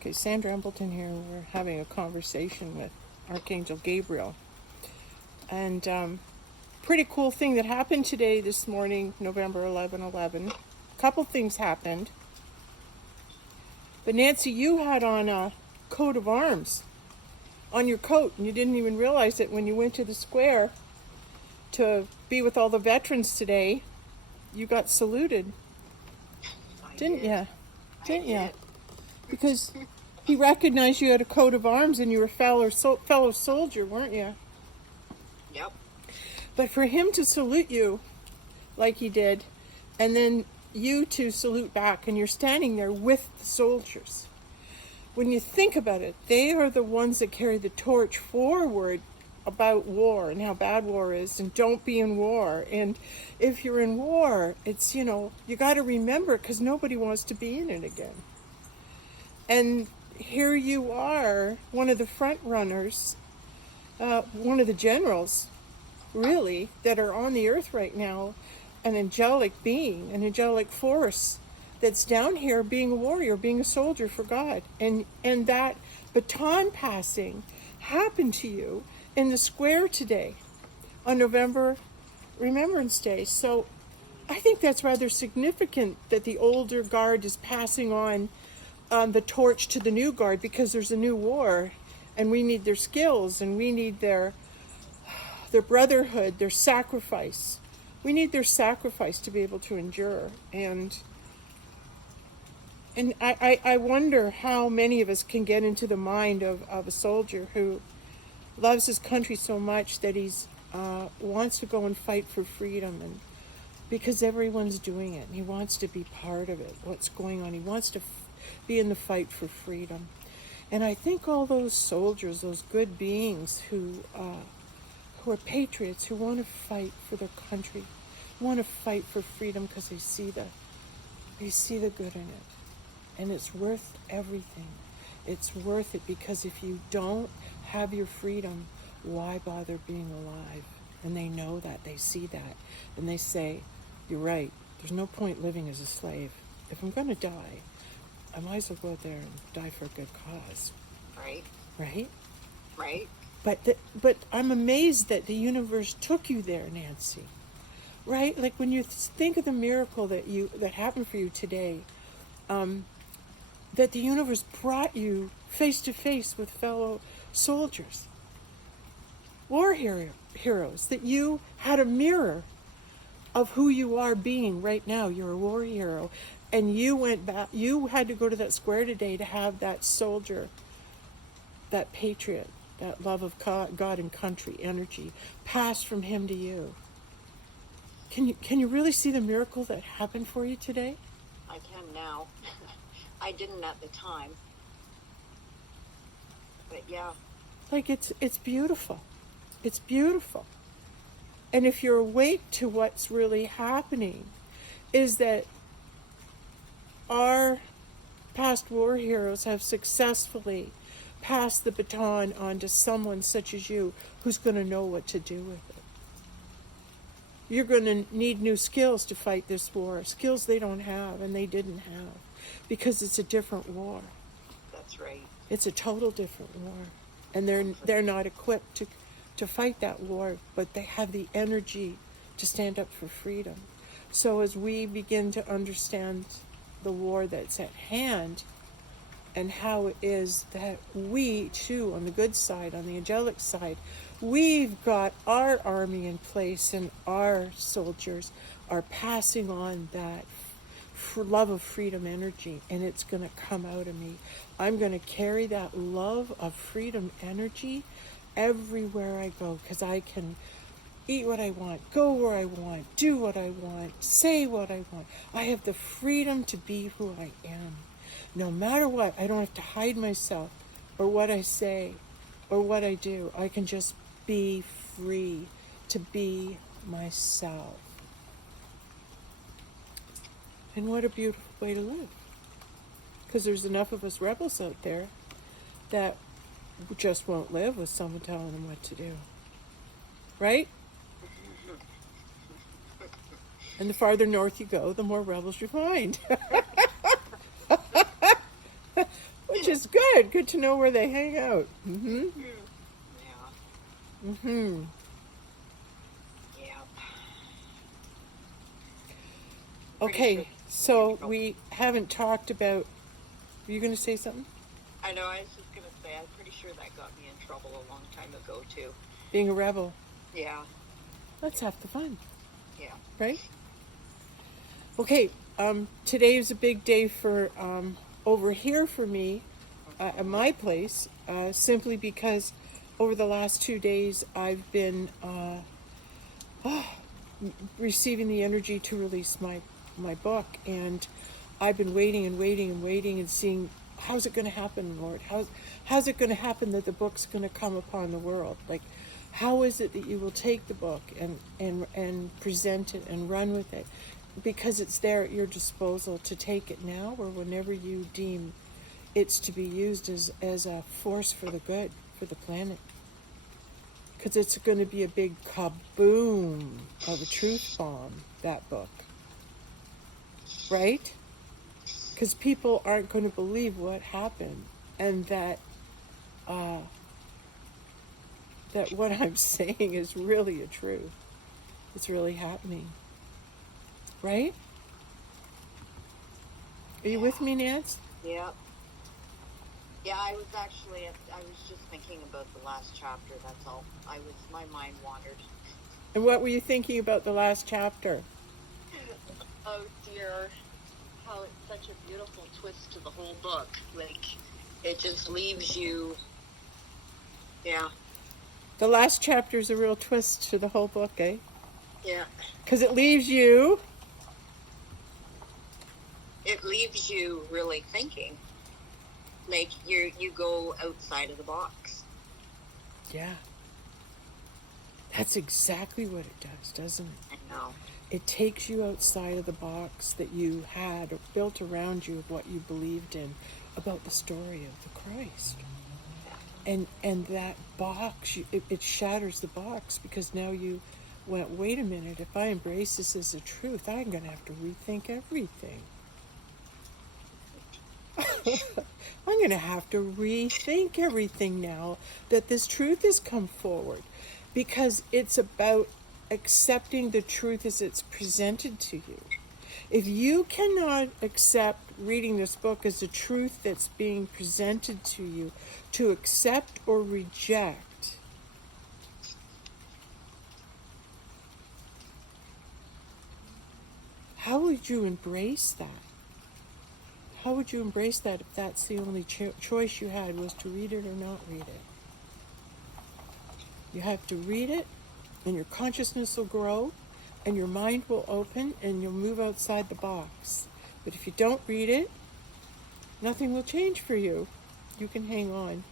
Okay, Sandra Embleton here. We're having a conversation with Archangel Gabriel. And pretty cool thing that happened today, this morning, November 11/11. A couple things happened. But Nancy, you had on a coat of arms on your coat, and you didn't even realize it when you went to the square to be with all the veterans today. You got saluted, didn't you? Didn't you? Because he recognized you had a coat of arms and you were a fellow soldier, weren't you? Yep. But for him to salute you like he did, and then you to salute back, and you're standing there with the soldiers. When you think about it, they are the ones that carry the torch forward about war and how bad war is, and don't be in war. And if you're in war, it's, you got to remember, because nobody wants to be in it again. And here you are, one of the front runners, one of the generals, really, that are on the earth right now, an angelic being, an angelic force that's down here being a warrior, being a soldier for God. And that baton passing happened to you in the square today on November Remembrance Day. So I think that's rather significant that the older guard is passing on the torch to the new guard, because there's a new war and we need their skills and we need their brotherhood, their sacrifice. We need their sacrifice to be able to endure. And I wonder how many of us can get into the mind of a soldier who loves his country so much that he's wants to go and fight for freedom, and because everyone's doing it and he wants to be part of it, what's going on. He wants to be in the fight for freedom. And I think all those soldiers, those good beings who are patriots, who want to fight for their country, want to fight for freedom because they see the good in it. And it's worth everything. It's worth it, because if you don't have your freedom, why bother being alive? And they know that, they see that, and they say, you're right, there's no point living as a slave. If I'm going to die, I might as well go out there and die for a good cause. Right. Right? Right. But I'm amazed that the universe took you there, Nancy. Right? Like when you think of the miracle that happened for you today, that the universe brought you face to face with fellow soldiers, war heroes, that you had a mirror of who you are being right now. You're a war hero. And you went back, you had to go to that square today to have that soldier, that patriot, that love of God and country energy passed from him to you. Can you really see the miracle that happened for you today? I can now. I didn't at the time. But yeah. Like it's beautiful. It's beautiful. And if you're awake to what's really happening, is that our past war heroes have successfully passed the baton on to someone such as you, who's going to know what to do with it. You're going to need new skills to fight this war, skills they don't have and they didn't have, because it's a different war. That's right. It's a total different war. And they're not equipped to fight that war, but they have the energy to stand up for freedom. So as we begin to understand the war that's at hand, and how it is that we too, on the good side, on the angelic side, we've got our army in place, and our soldiers are passing on that love of freedom energy, and it's going to come out of me. I'm going to carry that love of freedom energy everywhere I go, because I can eat what I want, go where I want, do what I want, say what I want. I have the freedom to be who I am. No matter what, I don't have to hide myself or what I say or what I do. I can just be free to be myself. And what a beautiful way to live. Because there's enough of us rebels out there that just won't live with someone telling them what to do. Right? And the farther north you go, the more rebels you find. is good. Good to know where they hang out. Mm-hmm. Yeah. Mm-hmm. Yeah. Okay, so we haven't talked about... Were you going to say something? I know, I was just going to say, I'm pretty sure that got me in trouble a long time ago, too. Being a rebel. Yeah. That's half the fun. Yeah. Right? Okay, today is a big day for over here for me at my place, simply because over the last 2 days I've been receiving the energy to release my book, and I've been waiting and waiting and waiting and seeing, how's it going to happen, Lord? How's it going to happen that the book's going to come upon the world? Like, how is it that you will take the book and present it and run with it? Because it's there at your disposal to take it now or whenever you deem it's to be used as a force for the good, for the planet. Because it's going to be a big kaboom of a truth bomb, that book. Right? Because people aren't going to believe what happened, and that what I'm saying is really a truth. It's really happening. Right? Are you with me, Nance? Yeah. Yeah, I was just thinking about the last chapter, that's all. My mind wandered. And what were you thinking about the last chapter? Oh dear, how it's such a beautiful twist to the whole book. Like, it just leaves you, yeah. The last chapter is a real twist to the whole book, eh? Yeah. Because it leaves you really thinking. Like, you go outside of the box. Yeah. That's exactly what it does, doesn't it? I know. It takes you outside of the box that you had built around you of what you believed in about the story of the Christ. And that box, it shatters the box, because now you went, wait a minute, if I embrace this as a truth, I'm going to have to rethink everything. I'm going to have to rethink everything now that this truth has come forward, because it's about accepting the truth as it's presented to you. If you cannot accept reading this book as the truth that's being presented to you, to accept or reject, how would you embrace that? How would you embrace that if that's the only choice you had, was to read it or not read it? You have to read it, and your consciousness will grow, and your mind will open, and you'll move outside the box. But if you don't read it, nothing will change for you. You can hang on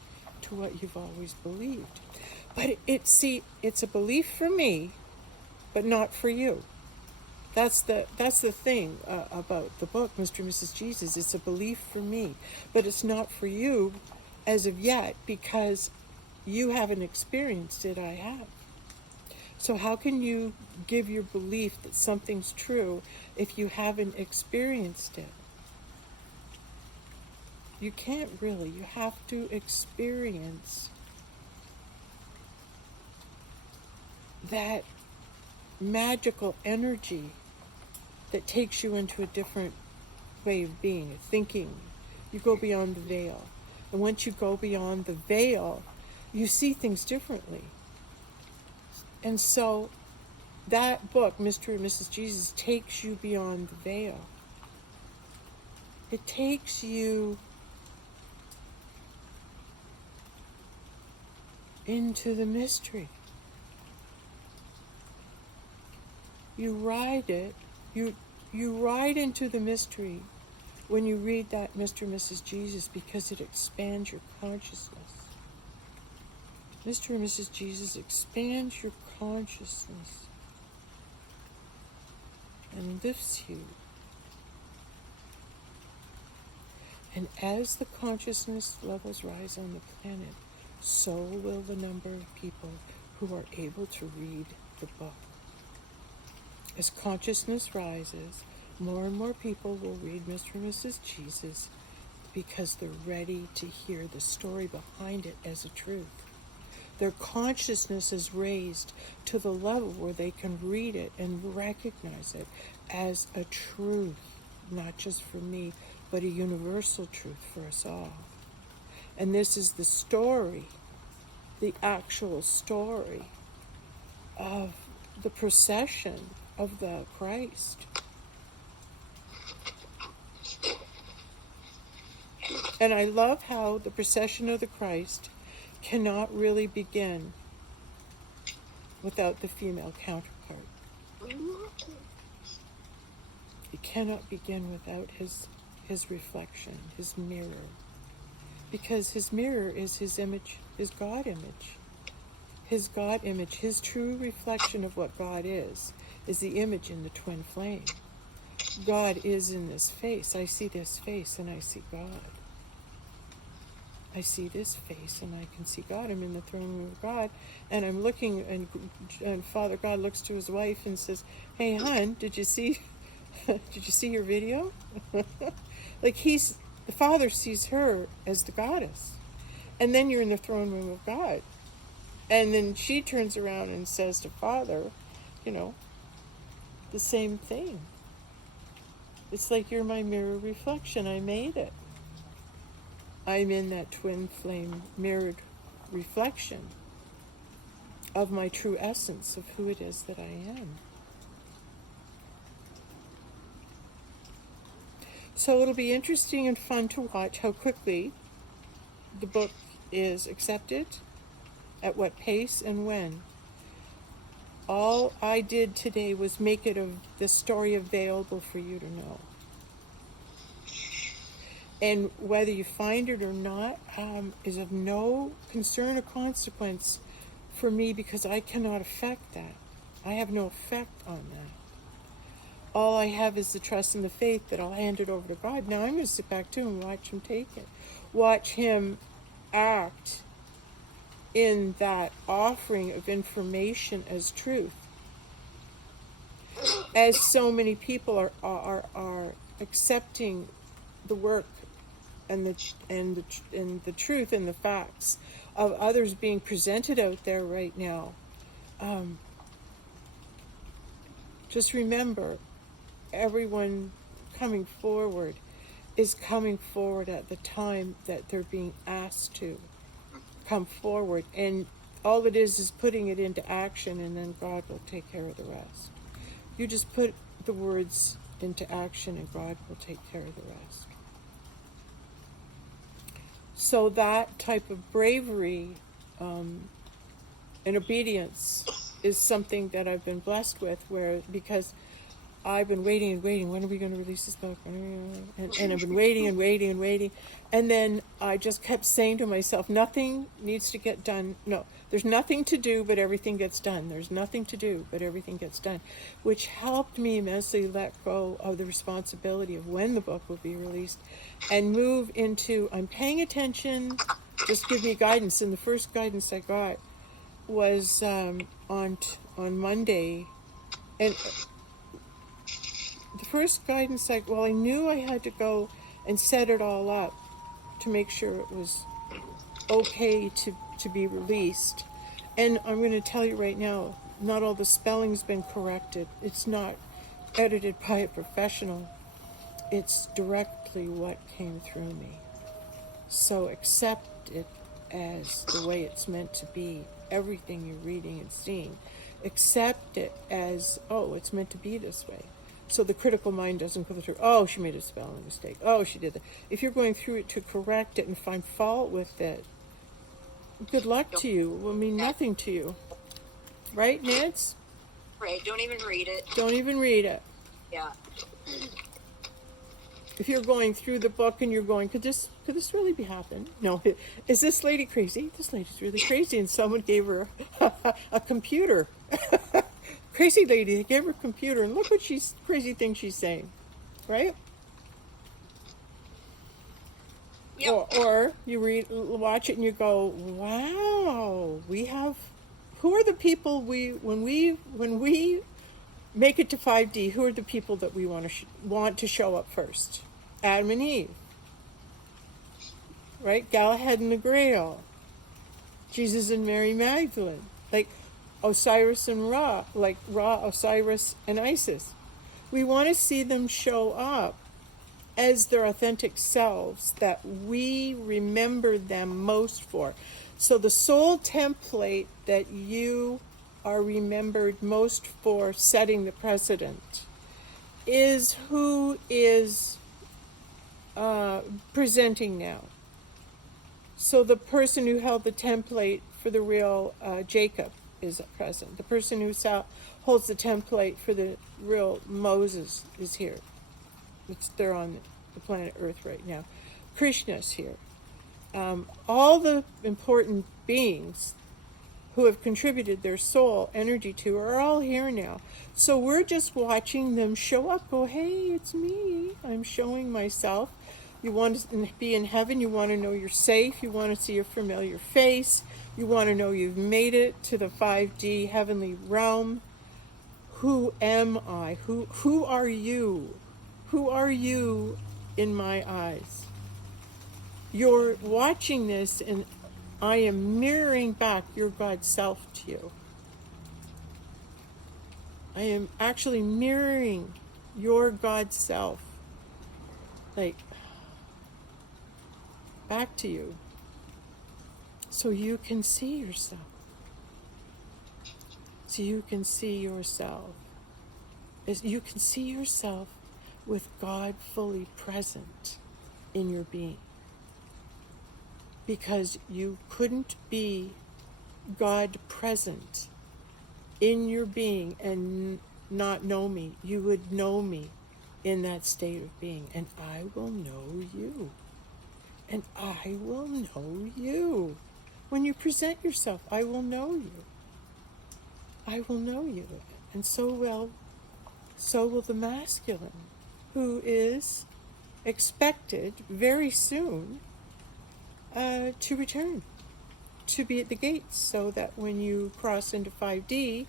to what you've always believed. But it's a belief for me, but not for you. That's the thing about the book, Mr. and Mrs. Jesus. It's a belief for me, but it's not for you as of yet, because you haven't experienced it. I have. So how can you give your belief that something's true if you haven't experienced it? You can't really. You have to experience that magical energy that takes you into a different way of being, of thinking. You go beyond the veil. And once you go beyond the veil, you see things differently. And so that book, Mr. and Mrs. Jesus, takes you beyond the veil. It takes you into the mystery. You ride it. You ride into the mystery when you read that Mr. and Mrs. Jesus, because it expands your consciousness. Mr. and Mrs. Jesus expands your consciousness and lifts you. And as the consciousness levels rise on the planet, so will the number of people who are able to read the book. As consciousness rises, more and more people will read Mr. and Mrs. Jesus, because they're ready to hear the story behind it as a truth. Their consciousness is raised to the level where they can read it and recognize it as a truth, not just for me, but a universal truth for us all. And this is the story, the actual story of the procession of the Christ. And I love how the procession of the Christ cannot really begin without the female counterpart. It cannot begin without his reflection, his mirror. Because his mirror is his image, his God image. His God image, his true reflection of what God is the image in the twin flame. God is in this face. I see this face and I see God. I see this face and I can see God. I'm in the throne room of God, and I'm looking, and Father God looks to his wife and says, "Hey, hon, did you see your video?" Like the Father sees her as the goddess, and then you're in the throne room of God, and then she turns around and says to Father, the same thing. It's like, you're my mirror reflection. I made it. I'm in that twin flame mirrored reflection of my true essence of who it is that I am. So it'll be interesting and fun to watch how quickly the book is accepted, at what pace and when. All I did today was make the story available for you to know. And whether you find it or not is of no concern or consequence for me, because I cannot affect that. I have no effect on that. All I have is the trust and the faith that I'll hand it over to God. Now I'm going to sit back too and watch him take it. Watch him act in that offering of information as truth. As so many people are accepting the work and the truth and the facts of others being presented out there right now. Just remember, everyone coming forward is coming forward at the time that they're being asked to come forward, and all it is putting it into action, and then God will take care of the rest. You just put the words into action and God will take care of the rest. So that type of bravery and obedience is something that I've been blessed with, because I've been waiting and waiting. When are we going to release this book? And I've been waiting and waiting and waiting. And then I just kept saying to myself, nothing needs to get done. No, there's nothing to do, but everything gets done. There's nothing to do, but everything gets done, which helped me immensely let go of the responsibility of when the book will be released and move into, I'm paying attention, just give me guidance. And the first guidance I got was on Monday. And the first guidance I knew I had to go and set it all up to make sure it was okay to be released. And I'm going to tell you right now, not all the spelling's been corrected. It's not edited by a professional. It's directly what came through me. So accept it as the way it's meant to be. Everything you're reading and seeing, accept it as, it's meant to be this way. So the critical mind doesn't go through, she made a spelling mistake. She did that. If you're going through it to correct it and find fault with it, good luck to you. It will mean nothing to you. Right, Nance? Right, don't even read it. Don't even read it. Yeah. If you're going through the book and you're going, could this really be happening? No. Is this lady crazy? This lady's really crazy. And someone gave her a computer. Crazy lady, they gave her a computer, and look what crazy thing she's saying. Right? Yep. Or you watch it and you go, wow, who are the people when we make it to 5D, who are the people that we want to show up first? Adam and Eve. right? Galahad and the Grail, Jesus and Mary Magdalene, like Osiris and Ra, like Ra, Osiris, and Isis. We want to see them show up as their authentic selves that we remember them most for. So the soul template that you are remembered most for setting the precedent is who is presenting now. So the person who held the template for the real Jacob is present. The person who holds the template for the real Moses is here. They're on the planet Earth right now. Krishna's here. All the important beings who have contributed their soul energy to are all here now. So we're just watching them show up. Go, hey, it's me. I'm showing myself. You want to be in heaven. You want to know you're safe. You want to see a familiar face. You want to know you've made it to the 5D heavenly realm. Who am I? Who are you? Who are you in my eyes? You're watching this, and I am mirroring back your God self to you. I am actually mirroring your God self, like, back to you, so you can see yourself. So you can see yourself. As you can see yourself with God fully present in your being. Because you couldn't be God present in your being and not know me. You would know me in that state of being. And I will know you. And I will know you. When you present yourself, I will know you. I will know you. And so will the masculine, who is expected very soon to return, to be at the gates, so that when you cross into 5D,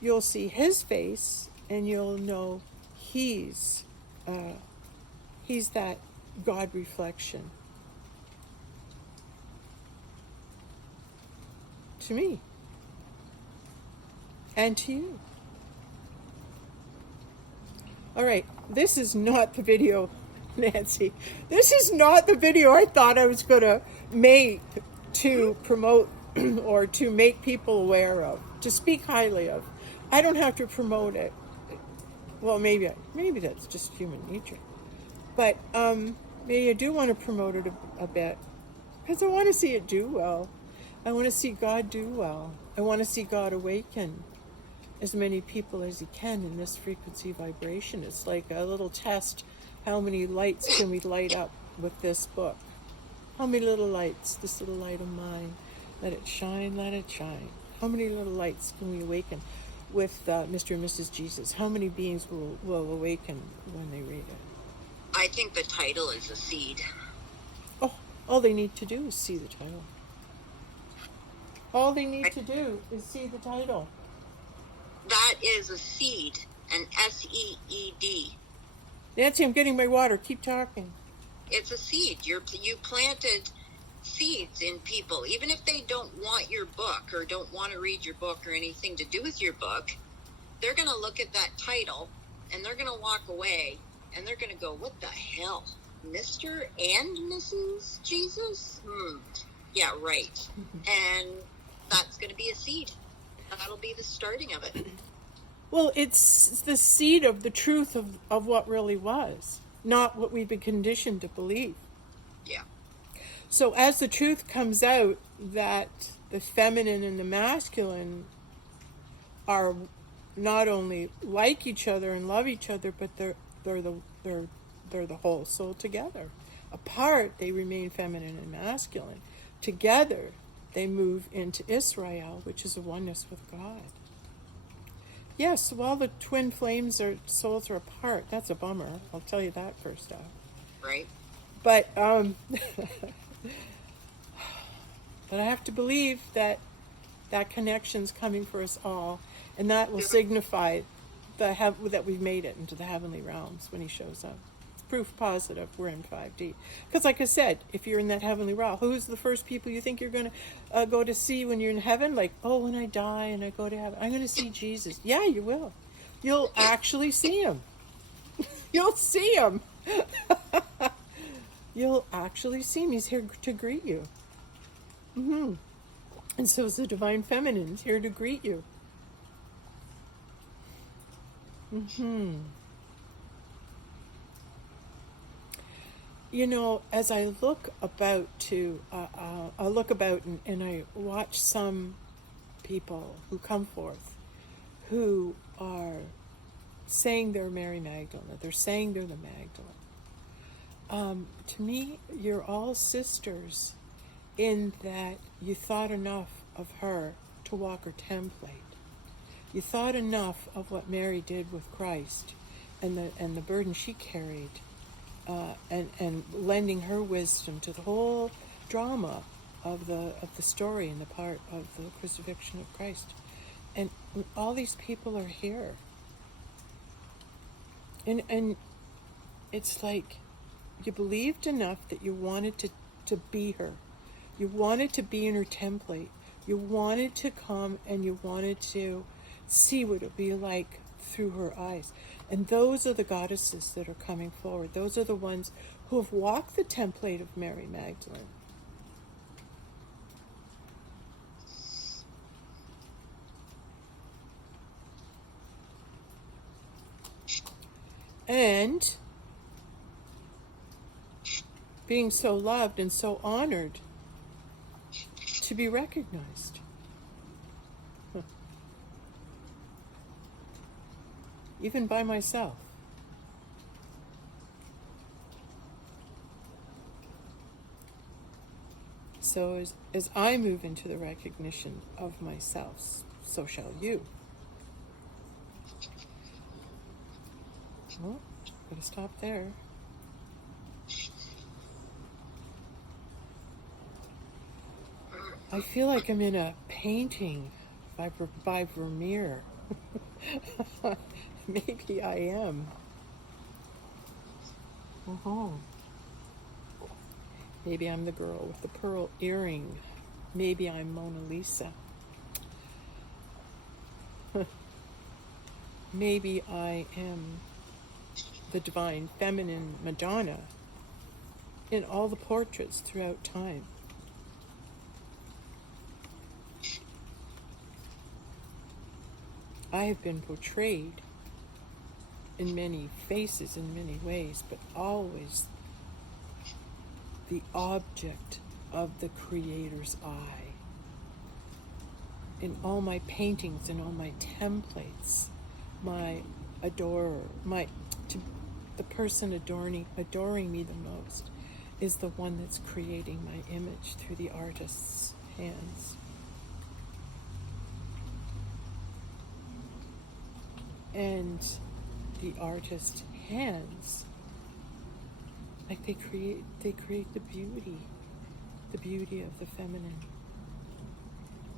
you'll see his face and you'll know he's that God reflection to me and to you. All right, this is not the video, Nancy. This is not the video I thought I was going to make to promote or to make people aware of, to speak highly of. I don't have to promote it. Well, maybe that's just human nature. But maybe I do want to promote it a bit, because I want to see it do well. I want to see God do well. I want to see God awaken as many people as he can in this frequency vibration. It's like a little test. How many lights can we light up with this book? How many little lights, this little light of mine, let it shine, let it shine. How many little lights can we awaken with Mr. and Mrs. Jesus? How many beings will awaken when they read it? I think the title is a seed. Oh, all they need to do is see the title. All they need to do is see the title. That is a seed, an SEED. Nancy, I'm getting my water. Keep talking. It's a seed. You planted seeds in people. Even if they don't want your book or don't want to read your book or anything to do with your book, they're going to look at that title and they're going to walk away and they're going to go, what the hell? Mr. and Mrs. Jesus? Yeah, right. Mm-hmm. And that's going to be a seed. That'll be the starting of it. Well, it's the seed of the truth of what really was, not what we've been conditioned to believe. Yeah. So as the truth comes out that the feminine and the masculine are not only like each other and love each other, but they're the whole soul together. Apart, they remain feminine and masculine. Together, they move into Israel, which is a oneness with God. Yes, while the twin flames souls are apart, that's a bummer. I'll tell you that first off. Right. But but I have to believe that connection's coming for us all, and that will signify that we've made it into the heavenly realms when he shows up. proof positive we're in 5D. Because like I said, if you're in that heavenly realm, who's the first people you think you're going to go to see when you're in heaven? Like, oh, when I die and I go to heaven, I'm going to see Jesus. Yeah, you will. You'll actually see him. You'll see him. You'll actually see him. He's here to greet you. And so is the Divine Feminine. He's here to greet you. You know, as I look about and I watch some people who come forth who are saying they're Mary Magdalene, they're saying they're the Magdalene. To me, you're all sisters in that you thought enough of her to walk her template. You thought enough of what Mary did with Christ and the burden she carried, and lending her wisdom to the whole drama of the story and the part of the crucifixion of Christ. And all these people are here. And it's like you believed enough that you wanted to be her. You wanted to be in her template. You wanted to come and you wanted to see what it would be like through her eyes. And those are the goddesses that are coming forward. Those are the ones who have walked the template of Mary Magdalene. And being so loved and so honored to be recognized. Even by myself. So as I move into the recognition of myself, so shall you. Well, gotta stop there. I feel like I'm in a painting by Vermeer. Maybe I am. Maybe I'm the girl with the pearl earring. Maybe I'm Mona Lisa. Maybe I am the Divine Feminine Madonna in all the portraits throughout time. I have been portrayed in many faces, in many ways, but always the object of the Creator's eye. In all my paintings, in all my templates, my adorer, the person adoring me the most is the one that's creating my image through the artist's hands. And the artist's hands, like they create the beauty of the feminine.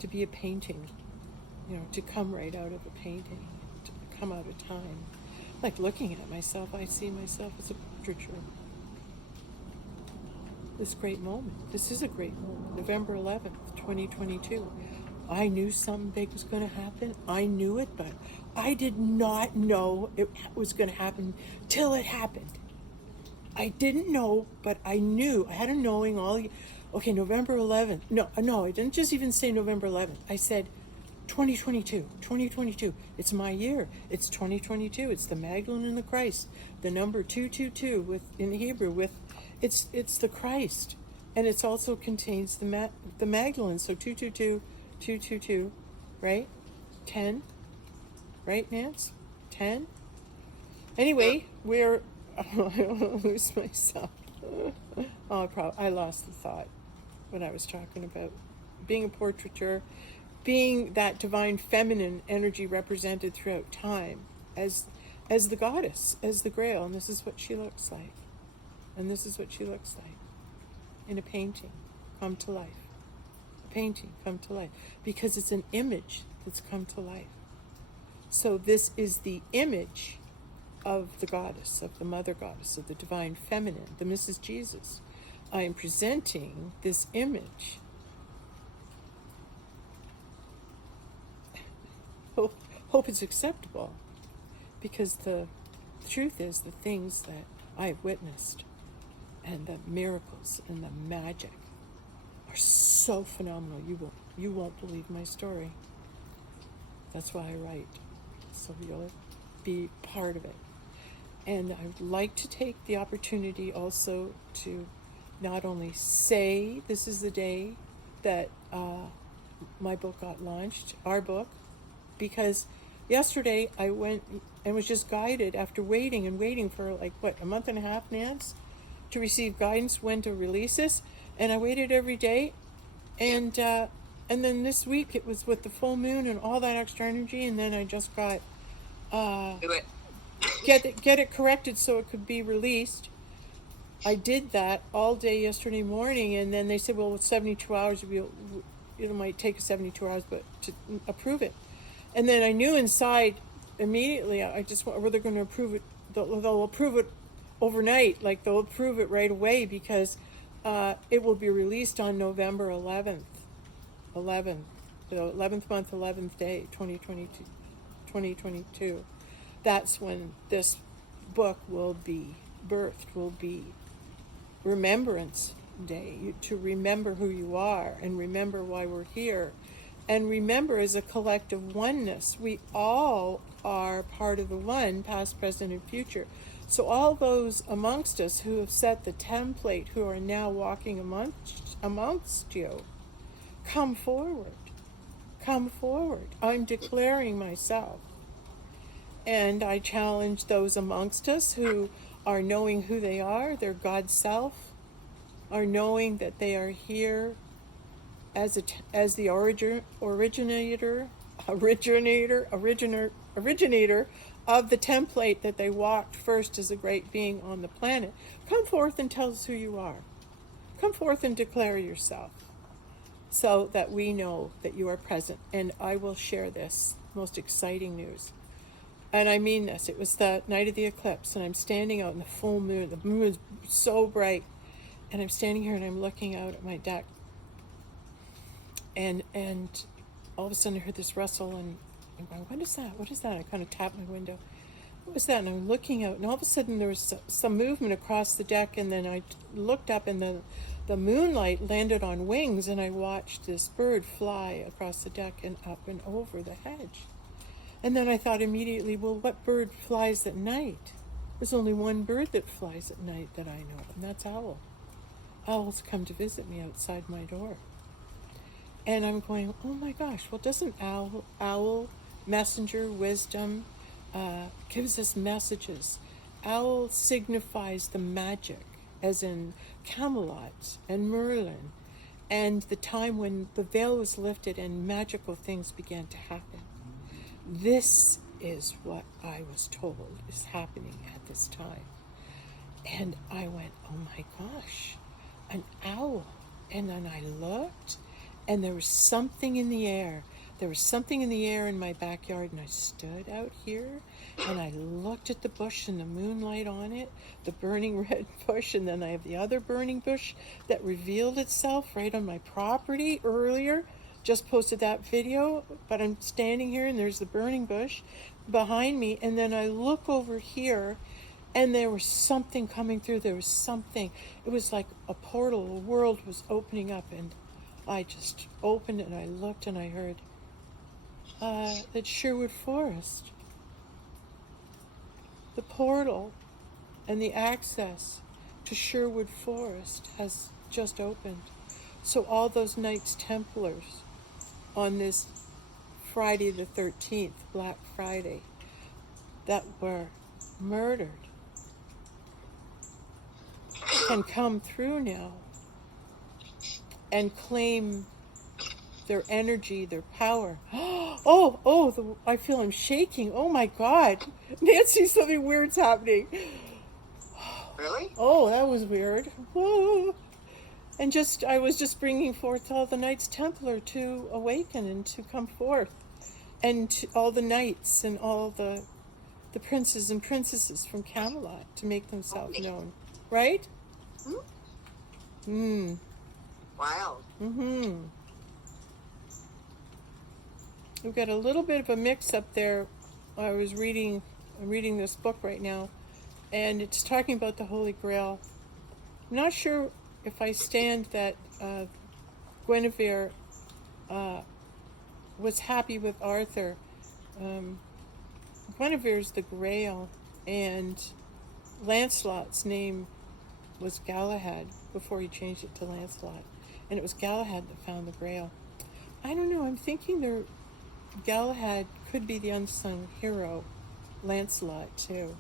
To be a painting, to come right out of a painting, to come out of time. Like looking at myself, I see myself as a portraiture. This great moment. This is a great moment. November 11th, 2022. I knew something big was going to happen. I knew it, but I did not know it was going to happen till it happened. I didn't know, but I knew. I had a knowing okay, November 11th. No, I didn't just even say November 11th. I said 2022. It's my year. It's 2022. It's the Magdalene and the Christ. The number 222 in Hebrew it's the Christ. And it also contains the Magdalene. So 222, 222, right? 10. Right, Nance? 10? Anyway, I don't want to lose myself. I lost the thought when I was talking about being a portraiture, being that divine feminine energy represented throughout time as the goddess, as the Grail, and this is what she looks like. And this is what she looks like in a painting come to life. A painting come to life. Because it's an image that's come to life. So this is the image of the goddess, of the mother goddess, of the divine feminine, the Mrs. Jesus. I am presenting this image. Hope it's acceptable, because the truth is the things that I've witnessed and the miracles and the magic are so phenomenal. You won't believe my story. That's why I write, so you'll be part of it. And I would like to take the opportunity also to not only say this is the day that my book got launched, our book, because yesterday I went and was just guided after waiting for like, a month and a half, Nance, to receive guidance when to release this. And I waited every day. And then this week it was with the full moon and all that extra energy. And then I just got, get it corrected so it could be released. I did that all day yesterday morning. And then they said, well, with 72 hours, it might take 72 hours, but to approve it. And then I knew inside immediately, I just, were they going to approve it? They'll approve it overnight, like they'll approve it right away, because it will be released on November 11th, the 11th month, 11th day, 2022. That's when this book will be birthed, will be Remembrance Day, to remember who you are and remember why we're here. And remember, as a collective oneness, we all are part of the one, past, present, and future. So all those amongst us who have set the template, who are now walking amongst you, come forward. Come forward. I'm declaring myself. And I challenge those amongst us who are knowing who they are, their God self, are knowing that they are here as the originator of the template that they walked first as a great being on the planet. Come forth and tell us who you are. Come forth and declare yourself, so that we know that you are present. And I will share this most exciting news. And I mean this. It was the night of the eclipse, and I'm standing out in the full moon. The moon is so bright. And I'm standing here and I'm looking out at my deck. And all of a sudden I heard this rustle, and I'm going, what is that? What is that? I kind of tapped my window. What was that? And I'm looking out, and all of a sudden there was some movement across the deck, and then I looked up, and the moonlight landed on wings, and I watched this bird fly across the deck and up and over the hedge. And then I thought immediately, well, what bird flies at night? There's only one bird that flies at night that I know, and that's owl. Owls come to visit me outside my door. And I'm going, oh my gosh, well, doesn't owl messenger wisdom gives us messages? Owl signifies the magic, as in Camelot and Merlin, and the time when the veil was lifted and magical things began to happen. This is what I was told is happening at this time. And I went, oh my gosh, an owl. And then I looked, and there was something in the air. There was something in the air in my backyard, and I stood out here, and I looked at the bush and the moonlight on it, the burning red bush, and then I have the other burning bush that revealed itself right on my property earlier. Just posted that video, but I'm standing here, and there's the burning bush behind me, and then I look over here, and there was something coming through. There was something. It was like a portal. A world was opening up, and I just opened it, and I looked, and I heard that Sherwood Forrest, the portal and the access to Sherwood Forrest has just opened. So all those Knights Templars on this Friday the 13th, Black Friday, that were murdered can come through now and claim their energy, their power. I feel I'm shaking. Oh my God. Nancy, something weird's happening. Really? Oh, that was weird. Whoa. And I was just bringing forth all the Knights Templar to awaken and to come forth. And all the knights and all the the princes and princesses from Camelot to make themselves Okay. known, right? Hmm? Wow. Mm-hmm. We've got a little bit of a mix-up there. I'm reading this book right now, and it's talking about the Holy Grail. I'm not sure if I stand that Guinevere was happy with Arthur. Guinevere's the Grail, and Lancelot's name was Galahad before he changed it to Lancelot, and it was Galahad that found the Grail. I don't know. I'm thinking Galahad could be the unsung hero, Lancelot too.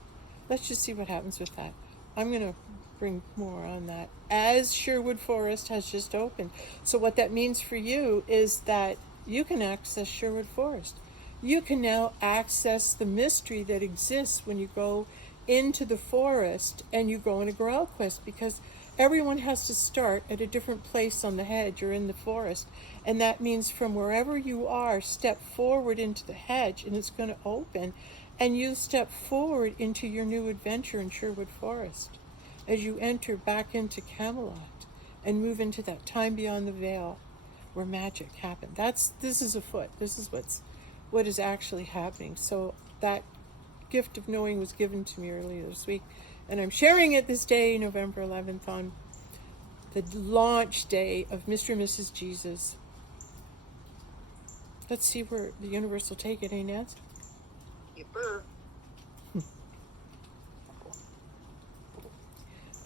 Let's just see what happens with that. I'm going to bring more on that as Sherwood Forrest has just opened. So what that means for you is that you can access Sherwood Forrest. You can now access the mystery that exists when you go into the forest and you go on a Grail quest, because everyone has to start at a different place on the hedge or in the forest. And that means from wherever you are, step forward into the hedge and it's going to open, and you step forward into your new adventure in Sherwood Forest as you enter back into Camelot and move into that time beyond the veil where magic happened. This is afoot. This is what is actually happening. So that gift of knowing was given to me earlier this week, and I'm sharing it this day, November 11th, on the launch day of Mr. and Mrs. Jesus. Let's see where the universe will take it, eh, Nance? Yipper.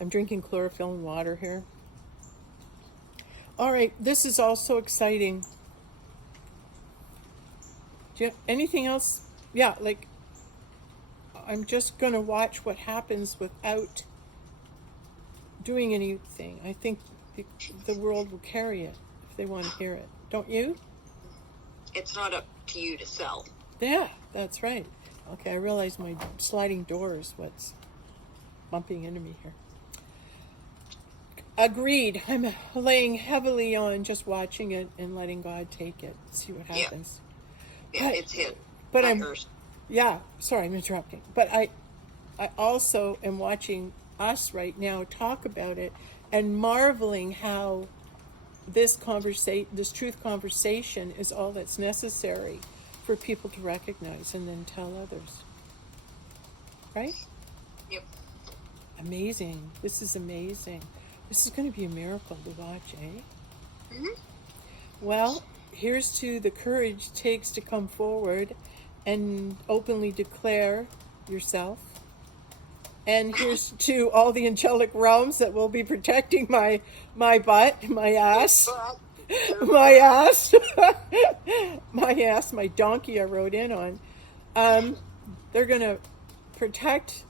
I'm drinking chlorophyll and water here. All right, this is also exciting. Do you have anything else? Yeah, like, I'm just going to watch what happens without doing anything. I think the world will carry it if they want to hear it. Don't you? It's not up to you to sell. Yeah, that's right. Okay, I realize my sliding door is what's bumping into me here. Agreed. I'm laying heavily on just watching it and letting God take it. See what happens. Yeah, it's his. But not I'm hers. Yeah, sorry, I'm interrupting. But I also am watching us right now talk about it and marveling how this truth conversation is all that's necessary for people to recognize and then tell others. Right? Yep. Amazing. This is amazing. This is going to be a miracle to watch, eh? Mm-hmm. Well, here's to the courage it takes to come forward and openly declare yourself. And here's to all the angelic realms that will be protecting my butt, my ass, my ass, my donkey I rode in on. They're going to protect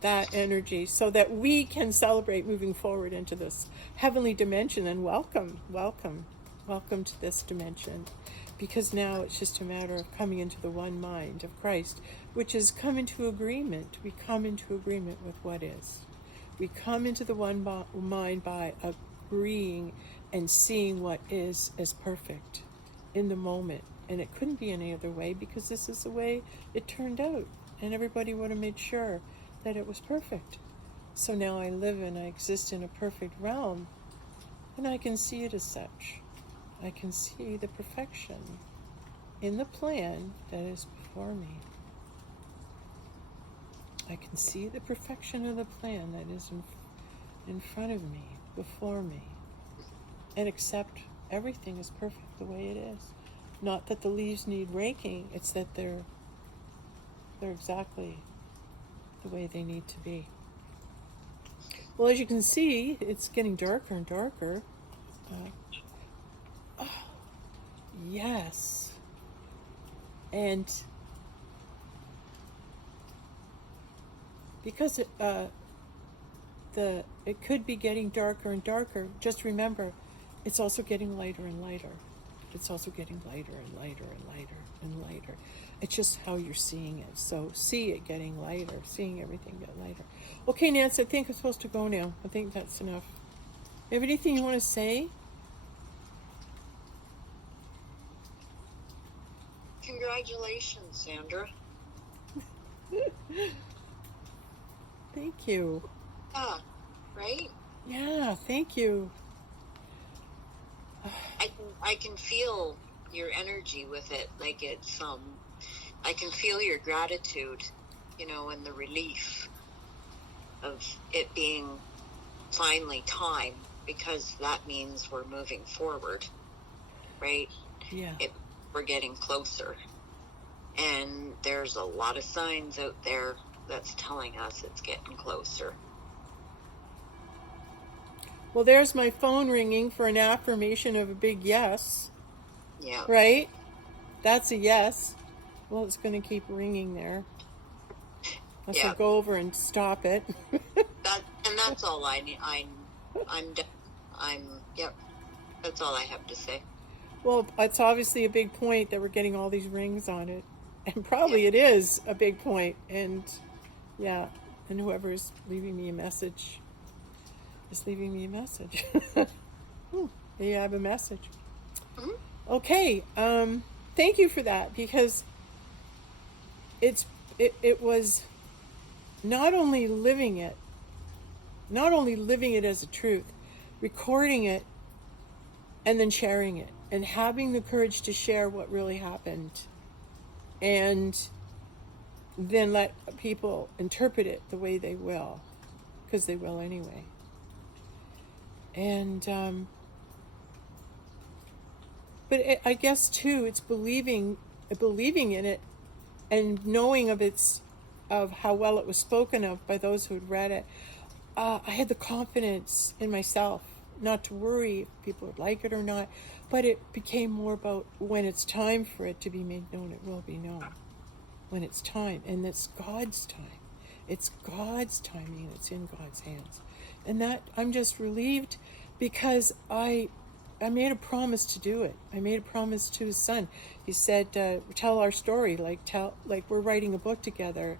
that energy so that we can celebrate moving forward into this heavenly dimension. And welcome to this dimension. Because now it's just a matter of coming into the one mind of Christ, which is come into agreement. We come into agreement with what is. We come into the one mind by agreeing and seeing what is as perfect in the moment. And it couldn't be any other way, because this is the way it turned out. And everybody would have made sure that it was perfect. So now I live and I exist in a perfect realm, and I can see it as such. I can see the perfection in the plan that is before me. I can see the perfection of the plan that is in front of me, before me, and accept everything is perfect the way it is. Not that the leaves need raking, it's that they're exactly the way they need to be. Well, as you can see, it's getting darker and darker. Yes. And because it could be getting darker and darker, just remember, it's also getting lighter and lighter. It's also getting lighter and lighter and lighter and lighter. It's just how you're seeing it. So see it getting lighter, seeing everything get lighter. Okay, Nancy, I think I'm supposed to go now. I think that's enough. You have anything you want to say? Congratulations, Sandra. Thank you. Yeah, right? Yeah, thank you. I can feel your energy with it. Like it's I can feel your gratitude, and the relief of it being finally time, because that means we're moving forward, right? Yeah. We're getting closer. And there's a lot of signs out there that's telling us it's getting closer. Well, there's my phone ringing for an affirmation of a big yes. Yeah. Right? That's a yes. Well, it's going to keep ringing there. Unless I go over and stop it. That's all I need. Yep. That's all I have to say. Well, it's obviously a big point that we're getting all these rings on it. And probably it is a big point. And yeah, and whoever's leaving me a message is leaving me a message. Maybe I have a message. Mm-hmm. Okay. Thank you for that, because it was not only living it as a truth, recording it and then sharing it and having the courage to share what really happened, and then let people interpret it the way they will, because they will anyway. And but I guess too, it's believing in it, and knowing of how well it was spoken of by those who had read it. I had the confidence in myself not to worry if people would like it or not, but it became more about when it's time for it to be made known, it will be known. When it's time, and it's God's time. It's God's timing, and it's in God's hands. And that, I'm just relieved, because I made a promise to do it. I made a promise to his son. He said, tell our story, like we're writing a book together,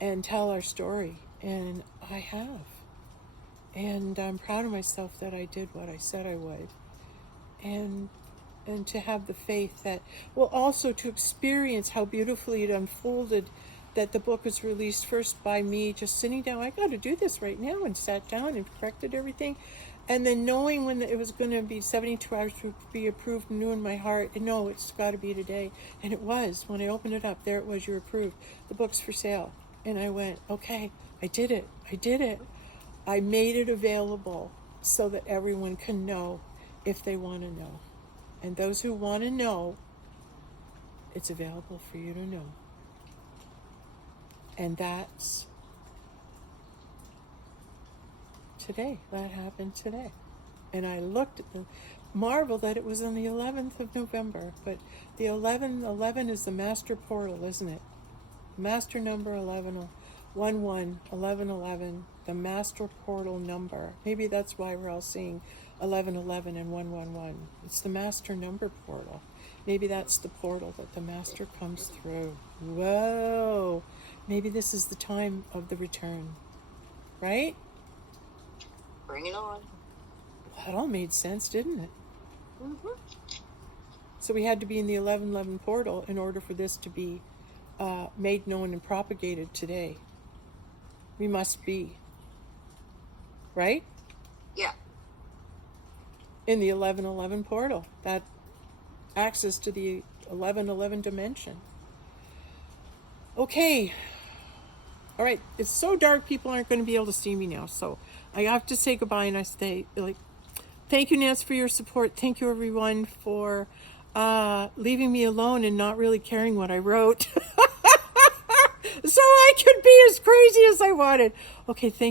and tell our story. And I have. And I'm proud of myself that I did what I said I would. And to have the faith that, well, also to experience how beautifully it unfolded, that the book was released first by me just sitting down, I got to do this right now, and sat down and corrected everything. And then knowing when it was going to be 72 hours to be approved, knew in my heart, and no, it's got to be today. And it was. When I opened it up, there it was, you're approved. The book's for sale. And I went, okay, I did it. I made it available so that everyone can know if they want to know. And those who want to know, it's available for you to know. And that's today. That happened today. And I looked at the marvel that it was on the 11th of November. But the 11 is the master portal, isn't it? Master number 11, 11, 11, the master portal number. Maybe that's why we're all seeing 1111 and 111. It's the master number portal. Maybe that's the portal that the master comes through. Whoa! Maybe this is the time of the return. Right? Bring it on. That all made sense, didn't it? Mm-hmm. So we had to be in the 1111 portal in order for this to be made known and propagated today. We must be. Right? Yeah. In the 1111 portal. That access to the 1111 dimension. Okay. All right. It's so dark, people aren't going to be able to see me now. So I have to say goodbye, and I say, thank you, Nance, for your support. Thank you, everyone, for leaving me alone and not really caring what I wrote. So I could be as crazy as I wanted. Okay, thank you.